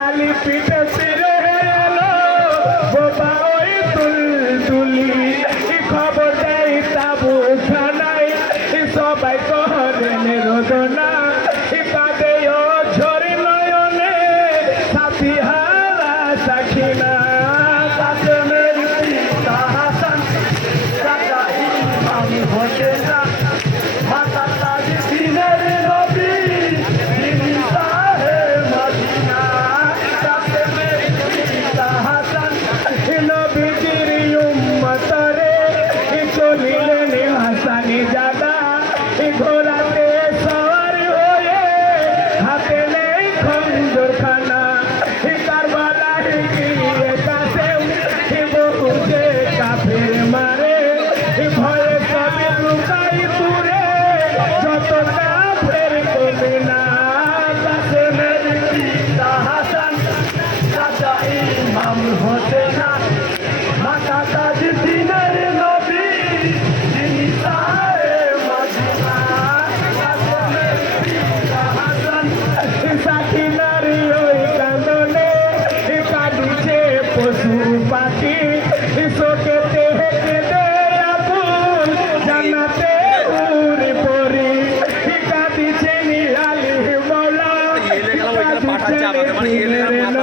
খালি পিঠে রে এলো, বোবা ওই তুলতুলি। খবর দেই তাবু খানাই সবাই কহরেন রোদনা। পাতে ও ঝরি নয়নে, সাথী হারা সাখিনা কাছে মেরি পিতা হাসান কাকা ইমাম হোসেন পাঠাচ্ছে আমাদের মানে এদের মাথা